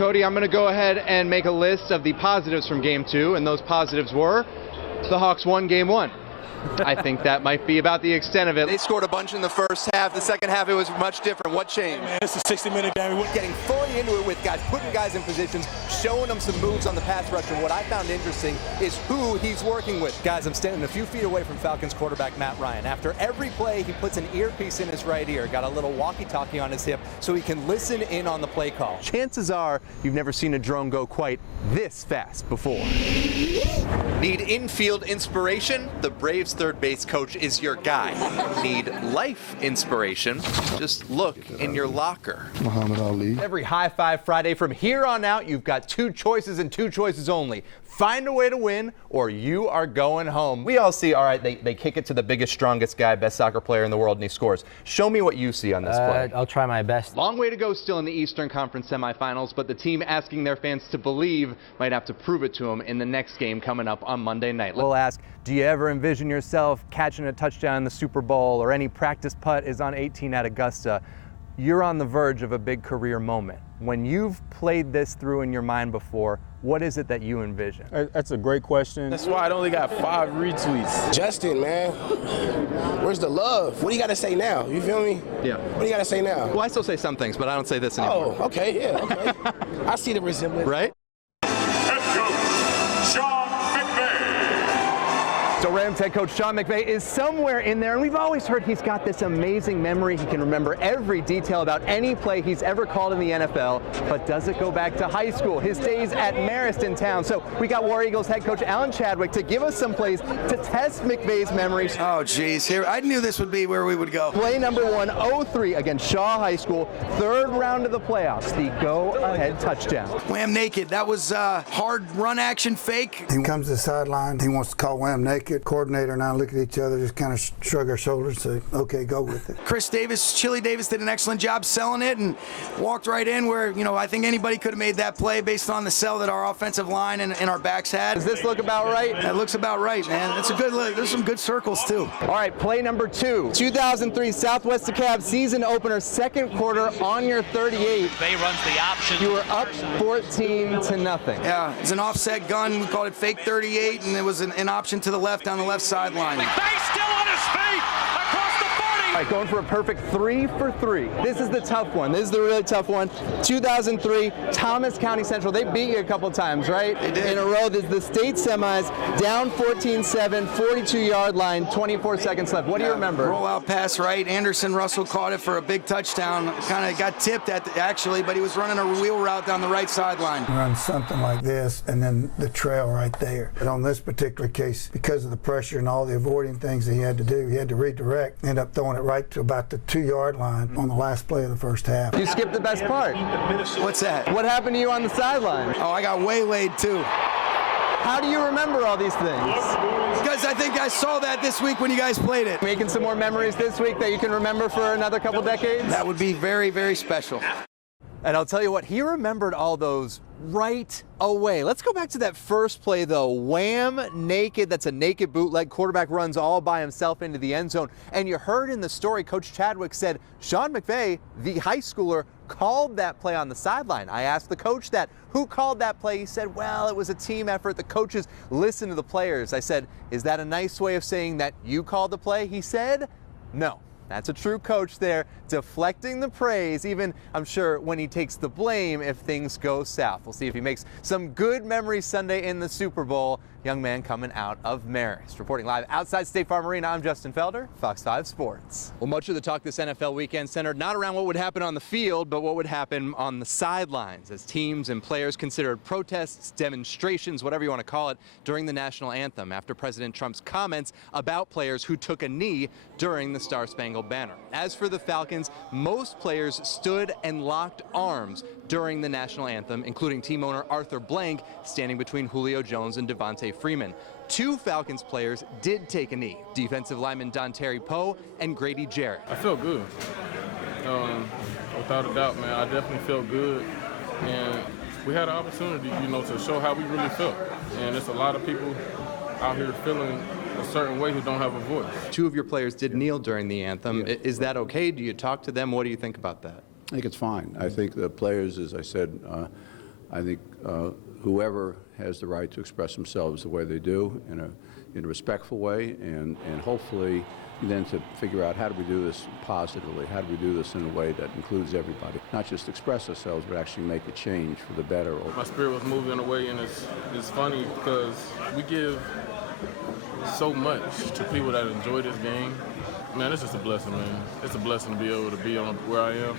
Cody, I'm going to go ahead and make a list of the positives from Game 2, and those positives were the Hawks won Game 1. I think that might be about the extent of it. They scored a bunch in the first half. The second half, it was much different. What changed? Man, it's a 60-minute game. We're getting fully into it with guys, putting guys in positions, showing them some moves on the pass rush. And what I found interesting is who he's working with. Guys, I'm standing a few feet away from Falcons quarterback Matt Ryan. After every play, he puts an earpiece in his right ear, got a little walkie-talkie on his hip so he can listen in on the play call. Chances are you've never seen a drone go quite this fast before. Need infield inspiration? The Braves third base coach is your guy. Need life inspiration? Just look in your locker. Muhammad Ali. Every High Five Friday from here on out, you've got two choices and two choices only. Find a way to win, or you are going home. We all see, all right, they kick it to the biggest, strongest guy, best soccer player in the world, and he scores. Show me what you see on this play. I'll try my best. Long way to go still in the Eastern Conference semifinals, but the team asking their fans to believe might have to prove it to them in the next game coming up on Monday night. We'll ask, do you ever envision yourself catching a touchdown in the Super Bowl, or any practice putt is on 18 at Augusta? You're on the verge of a big career moment. When you've played this through in your mind before, what is it that you envision? That's a great question. That's why I only got 5 retweets. Justin, man, where's the love? What do you got to say now? You feel me? Yeah. What do you got to say now? Well, I still say some things, but I don't say this anymore. Oh, okay, yeah, okay. I see the resemblance. Right? So Rams head coach Sean McVay is somewhere in there, and we've always heard he's got this amazing memory. He can remember every detail about any play he's ever called in the NFL, but does it go back to high school, his days at Marist in town? So we got War Eagles head coach Alan Chadwick to give us some plays to test McVay's memories. Oh, geez, here, I knew this would be where we would go. Play number 103 against Shaw High School, third round of the playoffs, the go-ahead touchdown. Wham naked, that was hard run action fake. He comes to the sideline, he wants to call wham naked. Coordinator and I look at each other, just kind of shrug our shoulders and say, okay, go with it. Chris Davis, Chili Davis did an excellent job selling it and walked right in where, you know, I think anybody could have made that play based on the sell that our offensive line and our backs had. Does this look about right? That looks about right, man. That's a good look. There's some good circles, too. All right, play number 2. 2003 Southwest DeKalb season opener, second quarter on your 38. Bay runs the option. You were up 14-0. Yeah, it's an offset gun. We called it fake 38, and it was an option to the left on the left sideline. McVay still on his feet across the 40. All right, going for a perfect 3 for 3. This is the tough one. This is the really tough one. 2003 Thomas County Central. They beat you a couple times, right? They did. In a row. This is the state semis, down 14-7, 42-yard line, 24 seconds left. What do you remember? Rollout pass right. Anderson Russell caught it for a big touchdown. Kind of got tipped actually, but he was running a wheel route down the right sideline. Run something like this, and then the trail right there. But on this particular case, because of the pressure and all the avoiding things that he had to do, he had to redirect, end up throwing it right to about the 2-yard line on the last play of the first half. You skipped the best part. What's that? What happened to you on the sideline? Oh, I got waylaid too. How do you remember all these things? Because I think I saw that this week when you guys played it. Making some more memories this week that you can remember for another couple decades? That would be very, very special. And I'll tell you what, he remembered all those right away. Let's go back to that first play, though. Wham naked. That's a naked bootleg. Quarterback runs all by himself into the end zone. And you heard in the story, Coach Chadwick said Sean McVay, the high schooler, called that play on the sideline. I asked the coach that. Who called that play? He said, well, it was a team effort. The coaches listened to the players. I said, is that a nice way of saying that you called the play? He said, no. That's a true coach there, deflecting the praise, even, I'm sure, when he takes the blame if things go south. We'll see if he makes some good memories Sunday in the Super Bowl. Young man coming out of Marist. Reporting live outside State Farm Arena, I'm Justin Felder, Fox 5 Sports. Well, much of the talk this NFL weekend centered not around what would happen on the field, but what would happen on the sidelines as teams and players considered protests, demonstrations, whatever you want to call it, during the national anthem after President Trump's comments about players who took a knee during the Star-Spangled Banner. As for the Falcons, most players stood and locked arms during the national anthem, including team owner Arthur Blank standing between Julio Jones and Devontae Freeman. 2 Falcons players did take a knee, defensive lineman Dontari Poe and Grady Jarrett. I felt good. Without a doubt, man, I definitely felt good. And we had an opportunity, you know, to show how we really felt. And there's a lot of people out here feeling a certain way who don't have a voice. 2 of your players did kneel during the anthem. Yeah. Is that okay? Do you talk to them? What do you think about that? I think it's fine. I think the players, as I said, I think whoever has the right to express themselves the way they do in a respectful way, and hopefully then to figure out how do we do this positively, how do we do this in a way that includes everybody, not just express ourselves but actually make a change for the better. My spirit was moving away, and it's funny because we give so much to people that enjoy this game. Man, it's just a blessing, man. It's a blessing to be able to be on where I am,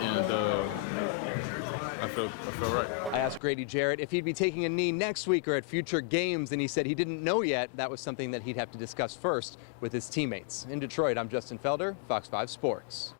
and I feel right. I asked Grady Jarrett if he'd be taking a knee next week or at future games, and he said he didn't know yet. That was something that he'd have to discuss first with his teammates. In Detroit, I'm Justin Felder, Fox 5 Sports.